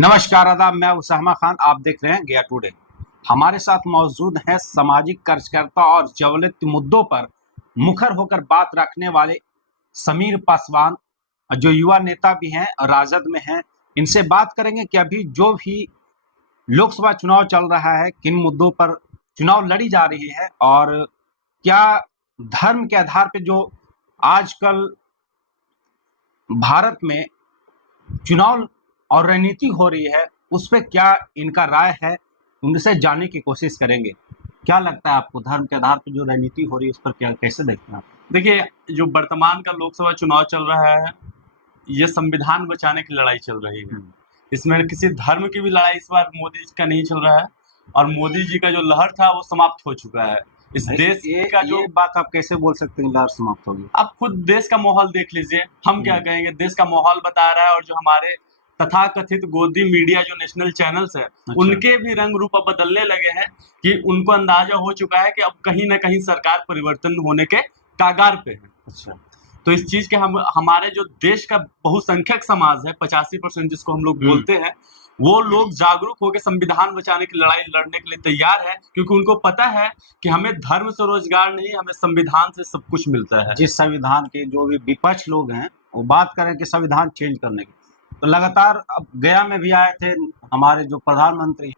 नमस्कार आदाब, मैं उसामा खान। आप देख रहे हैं गया टुडे। हमारे साथ मौजूद हैं सामाजिक कार्यकर्ता और ज्वलंत मुद्दों पर मुखर होकर बात रखने वाले समीर पासवान, जो युवा नेता भी हैं और राजद में हैं। इनसे बात करेंगे कि अभी जो भी लोकसभा चुनाव चल रहा है, किन मुद्दों पर चुनाव लड़ी जा रही है और क्या धर्म के आधार पर जो आजकल भारत में चुनाव और रणनीति हो रही है, उस पे क्या इनका राय है, उनसे जानने की कोशिश करेंगे। क्या लगता है आपको, धर्म के आधार पर जो रणनीति हो रही है उस पर क्या, कैसे देखते हैं आप? देखिए, जो वर्तमान का लोकसभा चुनाव चल रहा है, ये संविधान बचाने की लड़ाई चल रही है। इसमें किसी धर्म की भी लड़ाई इस बार मोदी जी का नहीं चल रहा है और मोदी जी का जो लहर था वो समाप्त हो चुका है। इस देश का जो ये बात आप कैसे बोल सकते हैं लहर समाप्त होगी? आप खुद देश का माहौल देख लीजिए। हम क्या कहेंगे, देश का माहौल बता रहा है। और जो हमारे तथाकथित गोदी मीडिया जो नेशनल चैनल्स है, उनके भी रंग रूप अब बदलने लगे हैं कि उनको अंदाजा हो चुका है कि अब कहीं ना कहीं सरकार परिवर्तन होने के कागार पे है। अच्छा, तो इस चीज के हमारे जो देश का बहुसंख्यक समाज है, 85% जिसको हम लोग बोलते हैं, वो लोग जागरूक होकर संविधान बचाने की लड़ाई लड़ने के लिए तैयार है, क्योंकि उनको पता है कि हमें धर्म से रोजगार नहीं, हमें संविधान से सब कुछ मिलता है। जिस संविधान के जो भी विपक्ष लोग हैं वो बात करें कि संविधान चेंज करने की, तो लगातार अब गया में भी आए थे हमारे जो प्रधानमंत्री,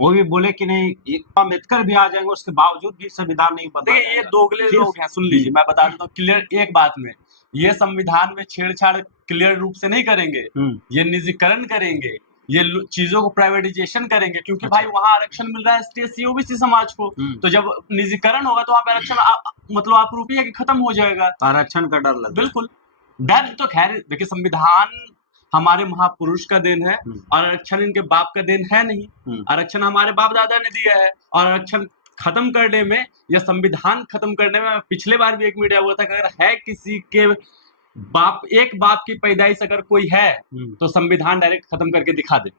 वो भी बोले कि नहीं, अम्बेडकर भी आ जाएंगे, उसके बावजूद भी संविधान नहीं बदला देखिए, ये दोगले लोग हैं। सुन लीजिए, मैं बता देता हूँ क्लियर एक बात में, ये संविधान में छेड़छाड़ क्लियर रूप से नहीं करेंगे, ये निजीकरण करेंगे, ये चीजों को प्राइवेटाइजेशन करेंगे, क्योंकि भाई वहां आरक्षण मिल रहा है एसटी एससी ओबीसी समाज को। तो जब निजीकरण होगा तो वहां पे आरक्षण मतलब अप्रूप है कि खत्म हो जाएगा। आरक्षण का डर लगा। बिल्कुल, डर तो खैर देखिए, संविधान हमारे महापुरुष का देन है और आरक्षण इनके बाप का देन है नहीं। आरक्षण हमारे बाप दादा ने दिया है और आरक्षण खत्म करने में या संविधान खत्म करने में, पिछले बार भी एक मीडिया हुआ था कि अगर है किसी के बाप, एक बाप की पैदाइश अगर कोई है तो संविधान डायरेक्ट खत्म करके दिखा दे।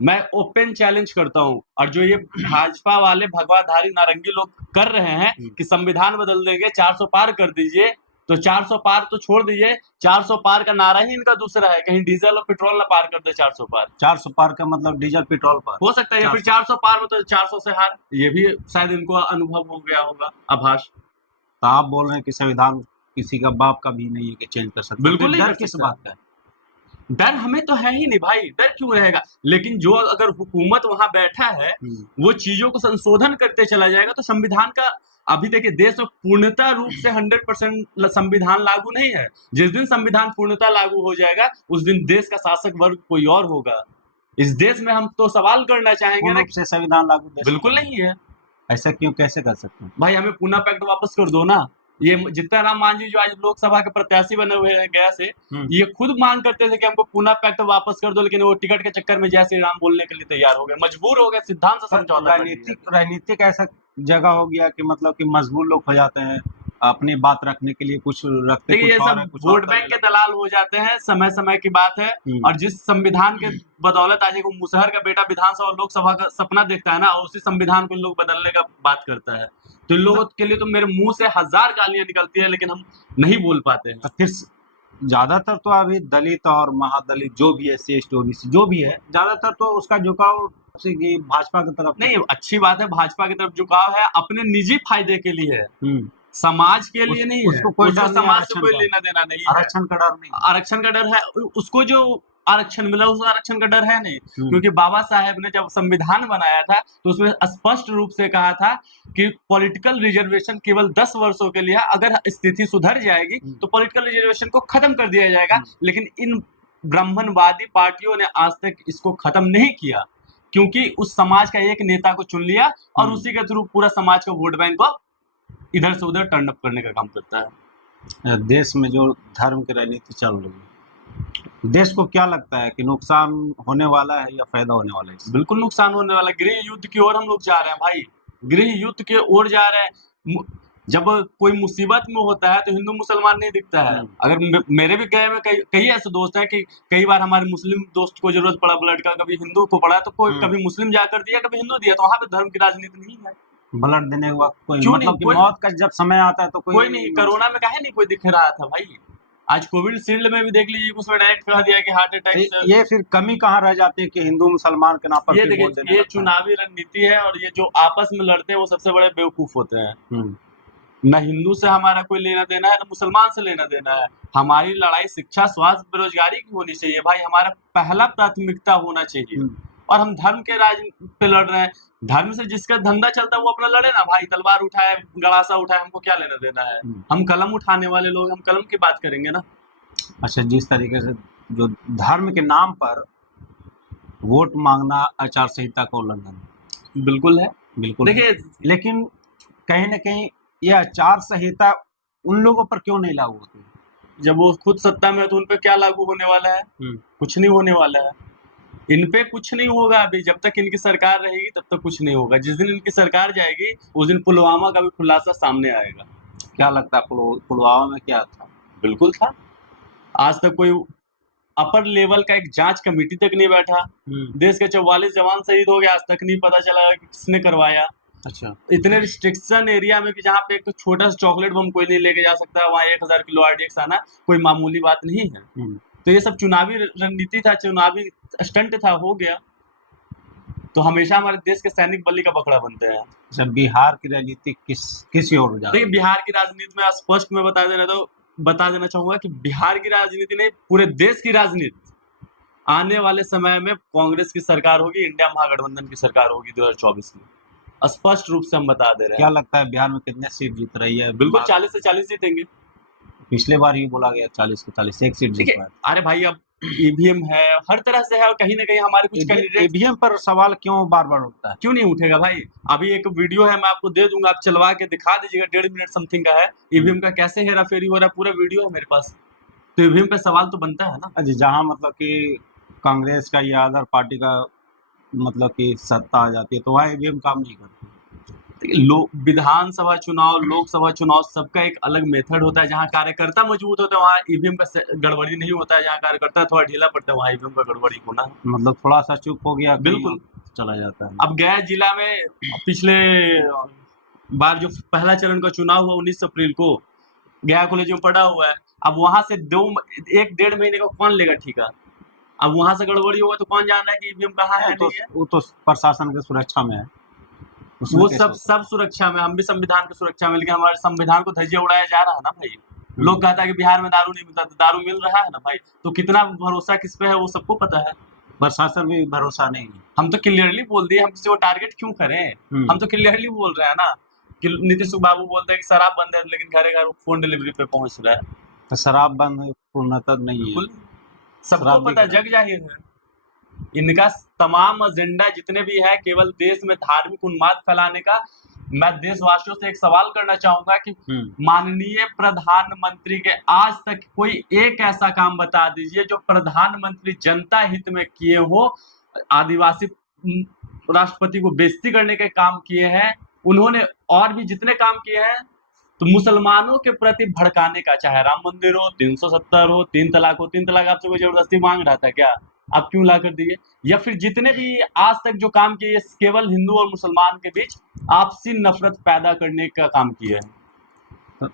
मैं ओपन चैलेंज करता हूं। और जो ये भाजपा वाले भगवाधारी नारंगी लोग कर रहे हैं कि संविधान बदल देंगे, 400 पार कर दीजिए, तो 400 पार तो छोड़ दीजिए, 400 पार का नारा ही इनका दूसरा है, कहीं डीजल और पेट्रोल ना पार कर दे 400 पार। 400 पार का मतलब डीजल पेट्रोल पार हो सकता है, या फिर 400 पार में तो 400 से हार, ये भी शायद इनको अनुभव हो गया होगा, आभास। तो आप बोल रहे हैं कि संविधान किसी का बाप का भी नहीं है कि चेंज कर सकते? बिल्कुल नहीं। डर किस बात का है? डर हमें तो है ही नहीं भाई, डर क्यों रहेगा। लेकिन जो अगर हुकूमत वहां बैठा है वो चीजों को संशोधन करते चला जाएगा तो संविधान का, अभी देखिए देश में पूर्णता रूप से 100% संविधान लागू नहीं है। जिस दिन संविधान पूर्णता लागू हो जाएगा उस दिन देश का शासक वर्ग कोई और होगा। इस देश में हम तो सवाल करना चाहेंगे ना, से संविधान लागू बिल्कुल नहीं है। ऐसा क्यों, कैसे कर सकते हैं भाई? हमें पूना पैक्ट वापस कर दो ना। ये जीतन राम मांझी जो आज लोकसभा के प्रत्याशी बने हुए हैं गया से, ये खुद मांग करते थे कि हमको पूना पैक्ट वापस कर दो, लेकिन वो टिकट के चक्कर में जय श्री राम बोलने के लिए तैयार हो गए, मजबूर हो गए, सिद्धांत से समझौता। राजनीतिक ऐसा जगह हो गया कि मतलब कि मजबूर लोग हो जाते हैं, अपनी बात रखने के लिए कुछ रखते, ये सब वोट बैंक के दलाल हो जाते हैं, समय समय की बात है। और जिस संविधान के बदौलत आज एक मुसहर का बेटा विधानसभा और लोकसभा का सपना देखता है ना, उसी संविधान को लोग बदलने का बात करता है, तो इन लोगों के लिए तो मेरे मुंह से 1000 गालियां निकलती है, लेकिन हम नहीं बोल पाते हैं। फिर ज्यादातर तो अभी दलित और महादलित जो भी है, एससी ओबीसी जो भी है, ज्यादातर तो उसका झुकाव भाजपा की तरफ नहीं। अच्छी बात है, भाजपा की तरफ झुकाव है, अपने निजी फायदे के लिए है, समाज के लिए नहीं है। उसको समाज से कोई लेना देना नहीं है। आरक्षण का डर नहीं, आरक्षण का डर है उसको, जो आरक्षण मिला उस आरक्षण का डर है नहीं। क्योंकि बाबा साहेब ने जब संविधान बनाया था तो उसमें स्पष्ट रूप से कहा था कि पॉलिटिकल रिजर्वेशन केवल 10 वर्षों के लिए, अगर स्थिति सुधर जाएगी तो पॉलिटिकल रिजर्वेशन को खत्म कर दिया जाएगा। लेकिन इन ब्राह्मणवादी पार्टियों ने आज तक इसको खत्म नहीं किया, क्योंकि उस समाज का एक नेता को चुन लिया और उसी के थ्रू पूरा समाज का वोट बैंक को इधर से उधर टर्न अप करने का काम करता है। देश में जो धर्म की राजनीति चल रही है, देश को क्या लगता है कि नुकसान होने वाला है या फायदा होने वाला है? बिल्कुल नुकसान होने वाला है। गृह युद्ध की ओर हम लोग जा रहे हैं भाई, गृह युद्ध के ओर जा रहे हैं। जब कोई मुसीबत में होता है तो हिंदू मुसलमान नहीं दिखता है। अगर मेरे भी गए में कई ऐसे दोस्त हैं कि कई बार हमारे मुस्लिम दोस्त को जरूरत पड़ा ब्लड का, कभी हिंदू को पड़ा तो कोई कभी मुस्लिम जाकर दिया, कभी हिंदू दिया, तो वहां पे धर्म की राजनीति नहीं है। ब्लड देने के वक्त कोई, मतलब कि मौत का जब समय आता है तो कोई नहीं। कोरोना में काहे नहीं कोई दिख रहा था भाई? आज कोविशील्ड में भी देख लीजिए, उसमें डायरेक्ट कह दिया कि हार्ट अटैक से। ये फिर कमी कहाँ रह जाती है कि हिंदू मुसलमान के नाम पर ये फिर वोट देखिए, देने ये लगता है। चुनावी रणनीति है, और ये जो आपस में लड़ते हैं वो सबसे बड़े बेवकूफ होते हैं। हम्म, न हिंदू से हमारा कोई लेना देना है, न मुसलमान से लेना देना है। हमारी लड़ाई शिक्षा, स्वास्थ्य, बेरोजगारी की होनी चाहिए भाई, हमारा पहला प्राथमिकता होना चाहिए। हम्म, और हम धर्म के राज पे लड़ रहे हैं। धर्म से जिसका धंधा चलता है वो अपना लड़े ना भाई, तलवार उठाए, गड़ासा उठाए, हमको क्या लेना देना है। हम कलम उठाने वाले लोग, हम कलम की बात करेंगे ना। अच्छा, जिस तरीके से जो धर्म के नाम पर वोट मांगना आचार संहिता का उल्लंघन है। बिल्कुल है। बिल्कुल है। देखिए, लेकिन कहीं न कहीं ये आचार संहिता उन लोगों पर क्यों नहीं लागू होती? जब वो खुद सत्ता में है तो उन पे क्या लागू होने वाला है? कुछ नहीं होने वाला है। इन पे कुछ नहीं होगा अभी, जब तक इनकी सरकार रहेगी तब तक कुछ नहीं होगा। जिस दिन इनकी सरकार जाएगी उस दिन पुलवामा का भी खुलासा सामने आएगा। क्या लगता है पुलवामा में क्या था? बिल्कुल था। आज तक कोई अपर लेवल का एक जांच कमेटी तक नहीं बैठा। देश के 44 जवान शहीद हो गए, आज तक नहीं पता चला कि किसने करवाया। अच्छा, इतने रिस्ट्रिक्शन एरिया में कि जहाँ पे एक छोटा सा चॉकलेट बम कोई नहीं लेके जा सकता, वहाँ 1000 किलो RDX आना कोई मामूली बात नहीं है। तो ये सब चुनावी रणनीति था, चुनावी स्टंट था, हो गया। तो हमेशा हमारे देश के सैनिक बलि का बकरा बनते हैं। अच्छा, बिहार की राजनीति किस ओर जा रही देखिए, है? बिहार की राजनीति में स्पष्ट में बता देना चाहूंगा कि बिहार की राजनीति नहीं, पूरे देश की राजनीति आने वाले समय में कांग्रेस की सरकार होगी, इंडिया महागठबंधन की सरकार होगी 2024 में। स्पष्ट रूप से हम बता दे रहे हैं। क्या लगता है बिहार में कितने सीट जीत रही है? बिल्कुल 40 से 40 जीतेंगे। पिछले बार ही बोला गया 40 के 40 एक सीट जीत देखिए, पाए। अरे भाई, अब ईवीएम है, हर तरह से है, और कहीं ना कहीं हमारे कुछ कैंडिडेट। ईवीएम पर सवाल क्यों बार-बार उठता है? क्यों नहीं उठेगा भाई? अभी एक वीडियो है, मैं आपको दे दूंगा, आप चलवा के दिखा दीजिएगा, 1.5 मिनट समथिंग का है। ईवीएम का कैसे हेरा फेरी हो रहा है, पूरा वीडियो है मेरे पास। तो ईवीएम पे सवाल तो बनता है ना। अच्छा, जहाँ मतलब कि कांग्रेस का या अदर पार्टी का मतलब कि सत्ता आ जाती है तो वहाँ ईवीएम काम नहीं करती। विधानसभा चुनाव, लोकसभा चुनाव, सबका एक अलग मेथड होता है। जहाँ कार्यकर्ता मजबूत होता है वहाँ ईवीएम का गड़बड़ी नहीं होता है, जहाँ कार्यकर्ता थोड़ा ढीला पड़ता है वहाँ ईवीएम का गड़बड़ी होना। मतलब थोड़ा सा चुप हो गया, बिल्कुल चला जाता है। अब गया जिला में पिछले बार जो पहला चरण का चुनाव हुआ 19 अप्रैल को, गया कॉलेज में पड़ा हुआ है। अब वहां से 1-1.5 महीने का कौन लेगा ठीका? अब वहां से गड़बड़ी होगा तो कौन जान रहा है कि ईवीएम कहाँ है, नहीं है। वो तो प्रशासन की सुरक्षा में है, वो सब सुरक्षा में, हम भी संविधान की सुरक्षा में, लेकिन हमारे संविधान को धज्जियां उड़ाया जा रहा है ना भाई। लोग कहता है कि बिहार में दारू नहीं मिलता, तो दारू मिल रहा है ना भाई। तो कितना भरोसा किस पे है वो सबको पता है। प्रशासन भी भरोसा नहीं है। हम तो क्लियरली बोल दिए, हम किसी को टारगेट क्यों करें। हम तो क्लियरली बोल रहे हैं ना कि नीतीश बाबू बोलते हैं कि शराब बंद है, लेकिन घर घर फोन डिलीवरी पे पहुंच रहा है। तो शराब बंद पूर्णतः नहीं है, सबको पता, जग जाहिर है। इनका तमाम एजेंडा जितने भी है केवल देश में धार्मिक उन्माद फैलाने का। मैं देशवासियों से एक सवाल करना चाहूंगा कि माननीय प्रधानमंत्री के आज तक कोई एक ऐसा काम बता दीजिए जो प्रधानमंत्री जनता हित में किए हो। आदिवासी राष्ट्रपति को बेइज्जती करने के काम किए हैं उन्होंने, और भी जितने काम किए हैं। तो मुसलमानों के प्रति भड़काने का, चाहे राम मंदिर हो, 370 हो, 3 तलाक हो। 3 तलाक आपसे कोई जबरदस्ती मांग रहा था क्या? आप क्यों ला कर दिए? या फिर जितने भी आज तक जो काम किए केवल हिंदू और मुसलमान के बीच आपसी नफरत पैदा करने का काम किया है।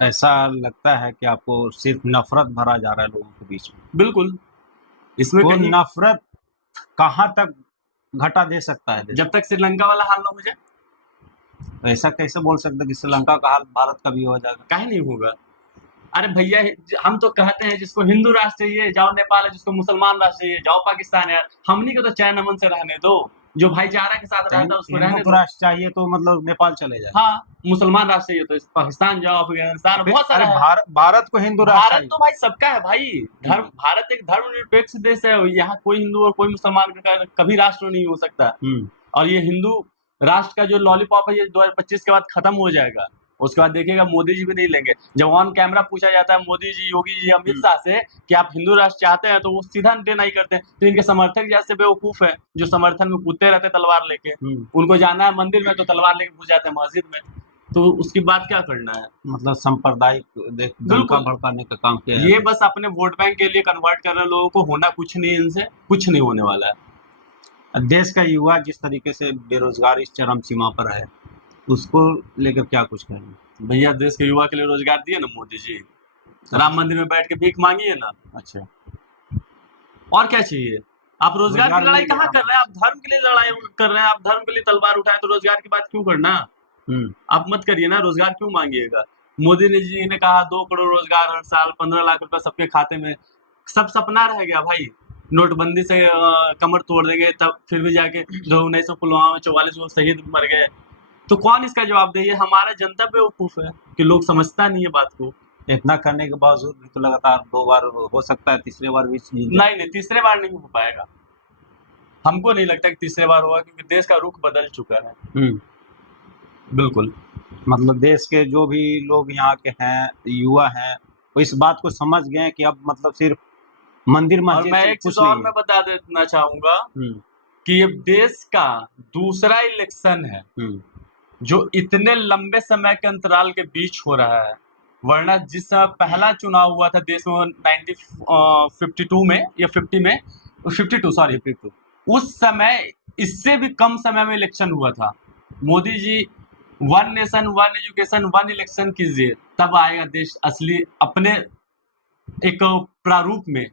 ऐसा लगता है कि आपको सिर्फ नफरत भरा जा रहा है लोगों के बीच में। बिल्कुल, इसमें कहीं नफरत कहाँ तक घटा दे सकता है? जब तक श्रीलंका वाला हाल ना हो जाए। ऐसा कैसे बोल सकते कि श्रीलंका का हाल भारत का भी हो जाएगा? काहे नहीं होगा? अरे भैया, हम तो कहते हैं जिसको हिंदू राष्ट्र चाहिए जाओ नेपाल है, जिसको मुसलमान राष्ट्र चाहिए जाओ पाकिस्तान है। हमनी को तो चैन अमन से रहने दो, जो भाईचारा के साथ रहता है उसको रहने दो। राष्ट्र चाहिए तो मतलब नेपाल चले जाए। हाँ, मुसलमान राष्ट्र चाहिए तो पाकिस्तान जाओ, अफगानिस्तान, बहुत सारा है। भारत को हिंदू राष्ट्र, भारत तो भाई सबका है भाई। धर्म, भारत एक धर्मनिरपेक्ष देश है, यहाँ कोई हिंदू और कोई मुसलमान का कभी राष्ट्र नहीं हो सकता। और ये हिंदू राष्ट्र का जो लॉलीपॉप है ये 2025 के बाद खत्म हो जाएगा। उसके बाद देखिएगा मोदी जी भी नहीं लेंगे। जब ऑन कैमरा पूछा जाता है मोदी जी, योगी जी, अमित शाह से कि आप हिंदू राष्ट्र चाहते हैं, तो वो सीधा डिनाई करते हैं। तो इनके समर्थक जैसे बेवकूफ है जो समर्थन में कूदते रहते तलवार लेके। उनको जाना है मंदिर में तो तलवार लेके घुस जाते हैं मस्जिद में। तो उसकी बात क्या करना है? मतलब सांप्रदायिक दंगा भड़काने का काम किया है। ये बस अपने वोट बैंक के लिए कन्वर्ट कर रहे लोगों को। होना कुछ नहीं, इनसे कुछ नहीं होने वाला है। देश का युवा जिस तरीके से बेरोजगारी चरम सीमा पर है, उसको लेकर क्या कुछ कहेंगे? भैया, देश के युवा के लिए रोजगार दिए ना मोदी जी। राम मंदिर में बैठ के भीख मांगिए ना, अच्छा, और क्या चाहिए। आप रोजगार की रोजगार लड़ाई मिल कहाँ गया। कर रहे हैं, आप धर्म के लिए लड़ाई कर रहे हैं, आप धर्म के लिए तलवार उठाए तो रोजगार की बात क्यों करना। आप मत करिए ना, रोजगार क्यों मांगिएगा। मोदी जी ने कहा 2 करोड़ रोजगार हर साल, 15 लाख रुपए सबके खाते में, सब सपना रह गया भाई। नोटबंदी से कमर तोड़ देंगे, तब फिर भी जाके जो 1900 पुलवामा में 44 लोग शहीद मर गए, तो कौन इसका जवाब दे। ये हमारा जनता बेवकूफ है कि लोग समझता नहीं है बात को। इतना करने के बावजूद भी तो लगातार 2 बार हो सकता है, तीसरे बार भी जीत जाए। नहीं, तीसरे बार नहीं हो पाएगा। हमको नहीं लगता कि तीसरे बार होगा, क्योंकि देश का रुख बदल चुका है। बिल्कुल। मतलब देश के जो भी लोग यहाँ के हैं, युवा हैं, वो इस बात को समझ गए हैं कि अब मतलब सिर्फ मंदिर और मस्जिद मैं से एक चीज कुछ और नहीं मैं बता देना चाहूंगा है। कि ये देश का दूसरा इलेक्शन है जो इतने लंबे समय के अंतराल के बीच हो रहा है। वरना जिस समय पहला चुनाव हुआ था देश में 1952 में या 50 में, 52 सॉरी, 52। उस समय इससे भी कम समय में इलेक्शन हुआ था। Modi ji 1 nation 1 education 1 election कीजिए, तब आएगा देश असली अपने एक प्रारूप में।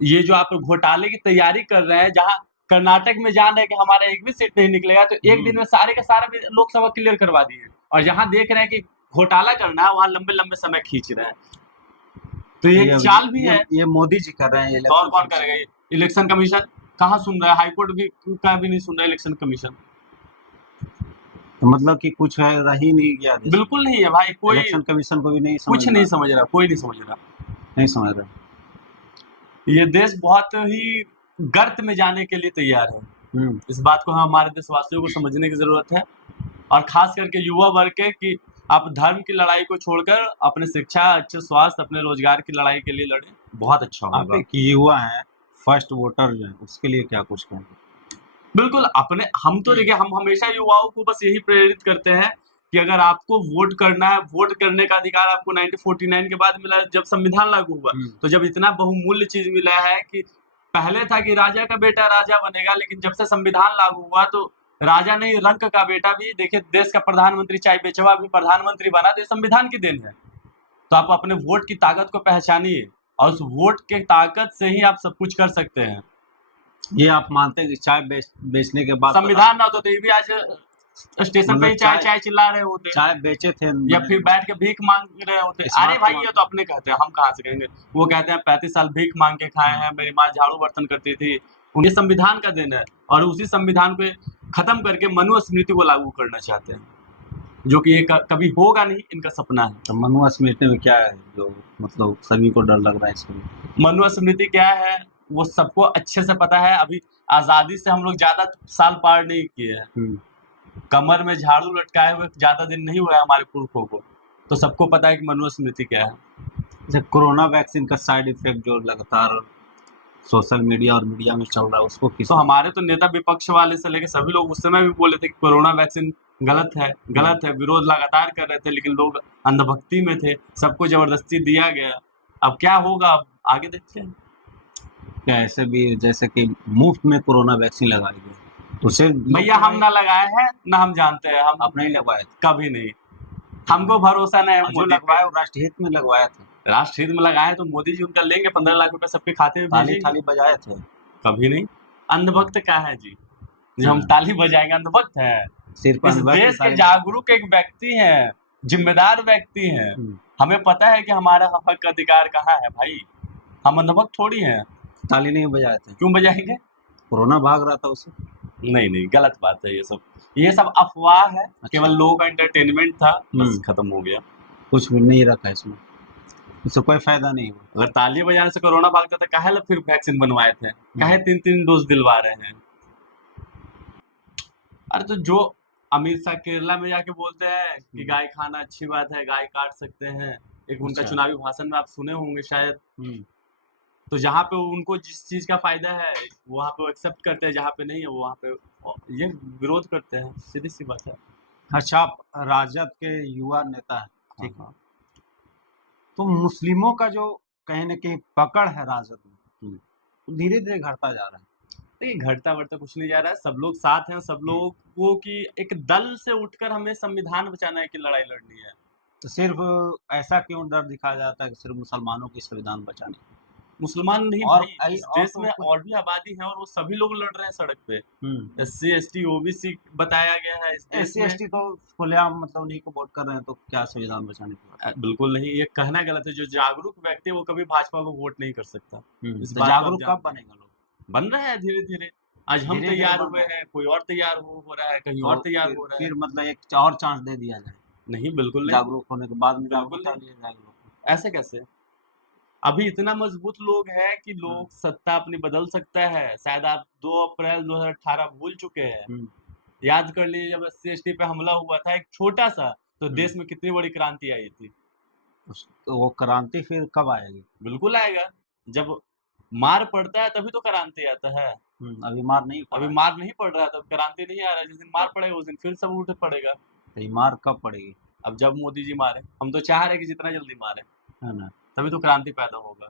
ये जो आप घोटाले की तैयारी कर रहे हैं, जहां कर्नाटक में जान रहे हैं कि हमारा एक भी सीट नहीं निकलेगा, तो एक दिन में सारे का सारा लोकसभा क्लियर करवा दिए, और जहां देख रहे हैं कि घोटाला करना है वहां लंबे लंबे समय खींच रहे हैं। तो ये चाल भी है। ये मोदी जी कर रहे हैं। तो और कौन करेगा। ये इलेक्शन कमीशन कहाँ सुन रहा है, हाईकोर्ट भी का भी नहीं सुन रहा है इलेक्शन कमीशन। तो मतलब कि कुछ है रह ही नहीं गया। बिल्कुल नहीं है भाई, कोई इलेक्शन कमीशन को भी नहीं कुछ नहीं समझ रहा, कोई नहीं समझ रहा, नहीं समझ रहा। ये देश बहुत ही गर्त में जाने के लिए तैयार है। इस बात को हमारे देशवासियों को समझने की जरूरत है, और खास करके युवा वर्ग के, कि आप धर्म की लड़ाई को छोड़कर अपने शिक्षा, अच्छे स्वास्थ्य, अपने रोजगार की लड़ाई के लिए लड़े, बहुत अच्छा आप होगा। एक युवा हैं, फर्स्ट वोटर जो है, उसके लिए क्या कुछ कहें। बिल्कुल, अपने हम तो देखिए, हम हमेशा युवाओं को बस यही प्रेरित करते हैं कि अगर आपको वोट करना है, वोट करने का अधिकार आपको 1949 के बाद मिला, जब संविधान लागू हुआ, तो जब इतना बहुमूल्य चीज मिला है कि पहले था कि राजा का बेटा राजा बनेगा, लेकिन जब से संविधान लागू हुआ तो राजा नहीं, रंक का बेटा भी, देखिए देश का प्रधानमंत्री चाहे बेचवा भी प्रधानमंत्री बना, तो ये संविधान की देन है। तो आप अपने वोट की ताकत को पहचानिए, और उस वोट के ताकत से ही आप सब कुछ कर सकते हैं। ये आप मानते हैं कि चाय बेचने के बाद संविधान ना होता तो ये भी आज स्टेशन पे ही चाय चाय चिल्ला रहे होते, चाय बेचे थे या फिर बैठ के भीख मांग रहे होते। अरे भाई ये तो अपने कहते हैं, हम कहाँ से कहेंगे। वो कहते हैं 35 साल भीख मांग के खाए हैं, मेरी माँ झाड़ू बर्तन करती थी। उन्हें संविधान का देन है, और उसी संविधान को खत्म करके मनुस्मृति को लागू करना चाहते हैं, जो कि ये कभी होगा नहीं, इनका सपना है। तो मनुस्मृति में क्या है जो मतलब सभी को डर लग रहा है इसमें। मनुस्मृति क्या है वो सबको अच्छे से पता है। अभी आजादी से हम लोग ज्यादा साल पार नहीं किए हैं, कमर में झाड़ू लटकाए हुए ज्यादा दिन नहीं हुआ है हमारे पुरखों को, तो सबको पता है कि मनुस्मृति क्या है। जैसे कोरोना वैक्सीन का साइड इफेक्ट जो लगातार सोशल मीडिया और मीडिया में चल रहा है, उसको किस। तो हमारे तो नेता विपक्ष वाले से लेकर सभी लोग उस समय भी बोले थे कि कोरोना वैक्सीन गलत है, गलत है, विरोध लगातार कर रहे थे, लेकिन लोग अंधभक्ति में थे, सबको जबरदस्ती दिया गया। अब क्या होगा, अब आगे देखते हैं। क्या ऐसे भी जैसे कि मुफ्त में कोरोना वैक्सीन लगाई गई, उसे भैया हम ना लगाए हैं ना हम जानते हैं, हम अपने ही लगवाए थे। कभी नहीं, हमको भरोसा नहीं है। जो लगवाया राष्ट्र हित में लगवाया था। राष्ट्र हित में लगाए तो मोदी जी उनका लेंगे 15 लाख रुपए सबके खाते में ताली थाली बजाए थे। कभी नहीं। अंधभक्त क्या है जी, जो हम ताली बजाएंगे, अंधभक्त है। इस देश के जागरूक एक व्यक्ति हैं, जिम्मेदार व्यक्ति हैं, हमें पता है कि हमारा हक अधिकार कहाँ है भाई, हम अंधभक्त थोड़ी हैं। ताली नहीं बजाए थे, क्यों बजाएंगे, कोरोना भाग रहा था उससे। नहीं, गलत बात है, ये सब अफवाह है। अच्छा। केवल लोगों का एंटरटेनमेंट था, बस खत्म हो गया, कुछ भी नहीं रखा इसमें, इससे कोई फायदा नहीं हुआ। अगर ताली बजाने से कोरोना भागता था, काहे फिर वैक्सीन बनवाए थे, काहे 3-3 डोज दिलवा रहे हैं। अरे तो जो अमित शाह केरला में जाके बोलते हैं कि गाय खाना अच्छी बात है, गाय काट सकते हैं, एक उनका चुनावी भाषण में आप सुने होंगे शायद। तो जहाँ पे उनको जिस चीज का फायदा है वहाँ पे एक्सेप्ट करते हैं, जहाँ पे नहीं है वहाँ पे ये विरोध करते हैं, सीधी सी बात है। अच्छा, आप राजद के युवा नेता है, ठीक है, तो मुस्लिमों का जो कहीं न कहीं पकड़ है राजद में, धीरे धीरे घटता जा रहा है। देखिए घटता बढ़ता कुछ नहीं जा रहा है, सब लोग साथ हैं, सब लोगों की एक दल से उठकर हमें संविधान बचाने की लड़ाई लड़नी है। तो सिर्फ ऐसा क्यों डर दिखाया जाता है कि सिर्फ मुसलमानों की संविधान बचाने? मुसलमान नहीं और भाई, इस और देश तो में कुछ। और भी आबादी है और वो सभी लोग लड़ रहे हैं सड़क पे। हम्म। SC ST OBC बताया गया है इस देश SC में। ST तो खुलेआम मतलब उन्हीं को वोट कर रहे हैं, तो क्या संविधान बचाने की बात? बिल्कुल नहीं, ये कहना गलत है। जो जागरूक व्यक्ति है वो कभी भाजपा को वोट नहीं कर सकता। इस तो बात को आप जागरूक कब जानते हैं। बनेगा लोग? बन रहा है धीरे-धीरे। आज हम धीरे धीरे तैयार बन हुए रहा है। हैं, कोई और तैयार हो रहा है, कहीं तो और तैयार फिर हो रहा है। फिर मतलब एक और चांस दे दिया जाए, नहीं, बिल्कुल नहीं, जागरूक होने के बाद में बिल्कुल जागरूकता नहीं। लिए जाएगा लोग को। ऐसे कैसे? अभी इतना मजबूत लोग हैं कि हम्म। लोग सत्ता अपनी बदल सकता है। शायद आप 2 अप्रैल 2018 भूल चुके हैं। हम्म। याद कर लीजिए जब SC ST पे हमला हुआ था एक छोटा-सा, तो हम्म। देश में कितनी बड़ी क्रांति आई थी। तो वो क्रांति फिर कब आएगी? बिल्कुल आएगा। जब मार पड़ता है तभी तो क्रांति आता है। अभी मार नहीं पड़ा अभी है। मार नहीं पड़ रहा है तो क्रांति नहीं आ रहा है। जिस दिन मार तो पड़ेगा उस दिन फिर सब उठ पड़ेगा। तो ये मार कब पड़ेगी? अब जब मोदी जी मारे, हम तो चाह रहे हैं कि जितना जल्दी मारे, है ना? तभी तो क्रांति पैदा होगा।